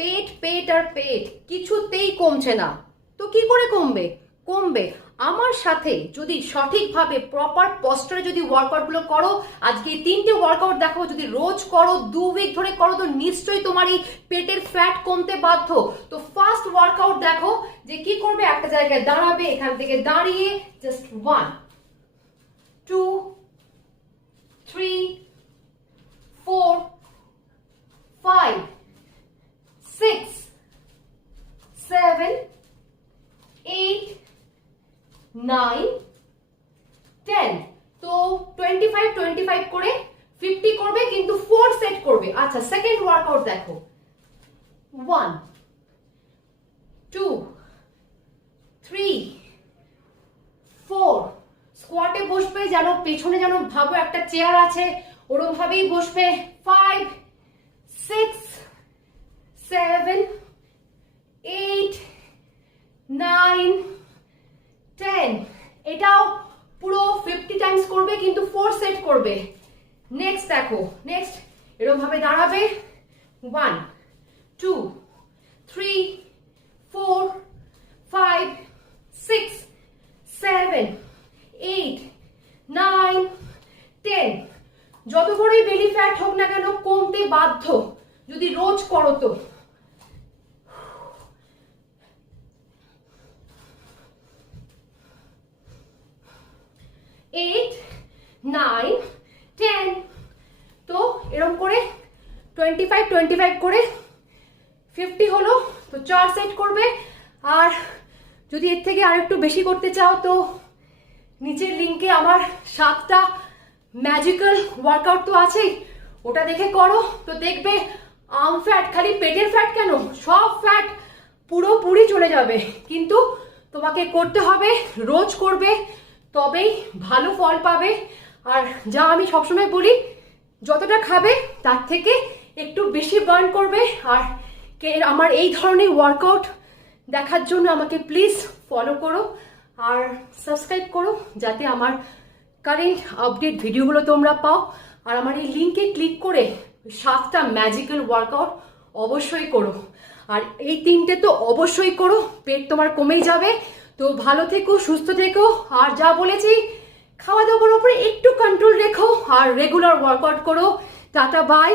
পেট পেট আর পেট কিছুতেই কমছে না, তো কি করে কমবে? কমবে আমার সাথে যদি সঠিকভাবে প্রপার পস্টারে যদি ওয়ার্কআউট গুলো করো। আজকে এই 3টে ওয়ার্কআউট দেখো, যদি রোজ করো 2 উইক ধরে করো তো নিশ্চয়ই তোমার এই পেটের ফ্যাট কমতে বাধ্য। তো ফার্স্ট ওয়ার্কআউট দেখো যে কি করবে, একটা জায়গায় দাঁড়াবে, এখান থেকে দাঁড়িয়ে জাস্ট 1 2 3 4 5 6 7 8 9 10। তো 25 করে 50 করবে, কিন্তু 4 সেট করবে। আচ্ছা, সেকেন্ড ওয়ার্কআউট দেখো, 1 2 3 4। স্কোয়াটে বসবে যেন পেছনে যেন ভাবো একটা চেয়ার আছে, ওরকম ভাবেই বসবে। 5 6 7 8 9 10। এটাও পুরো 50 টাইমস করবে, কিন্তু 4 সেট করবে। নেক্সট দেখো, নেক্সট এরকম ভাবে দাঁড়াবে, 1 2 3 4 5 6 7 8 9 10। যত বড়ই বেলি ফ্যাট হোক না কেন কমতে বাধ্য যদি রোজ করো তো। 8 9 10। তো এরকম করে 25 করে 50 হলো, তো 4 সেট করবে। আর যদি এর থেকে আরেকটু বেশি করতে চাও তো নিচের লিঙ্কে আমার 7টা ম্যাজিক্যাল ওয়ার্কআউট তো আছেই, ওটা দেখে করো। তো দেখবে আর্ম ফ্যাট, খালি পেটের ফ্যাট কেন, সব ফ্যাট পুরোপুরি চলে যাবে। কিন্তু তোমাকে করতে হবে, রোজ করবে, তবেই ভালো ফল পাবে। আর যা আমি সবসময় বলি, যতটা খাবে তার থেকে একটু বেশি বার্ন করবে। আর আমার এই ধরনের ওয়ার্কআউট দেখার জন্য আমাকে প্লিজ ফলো করো আর সাবস্ক্রাইব করো, যাতে আমার কারেন্ট আপডেট ভিডিওগুলো তোমরা পাও। আর আমার এই লিঙ্কে ক্লিক করে 7টা ম্যাজিক্যাল ওয়ার্কআউট অবশ্যই করো। আর এই 3টে তো অবশ্যই করো, পেট তোমার কমেই যাবে। তো ভালো থেকো, সুস্থ থেকো। আর যা বলেছি, খাওয়া দাওয়ার উপরে একটু কন্ট্রোল রেখো আর রেগুলার ওয়ার্কআউট করো। Tata, by.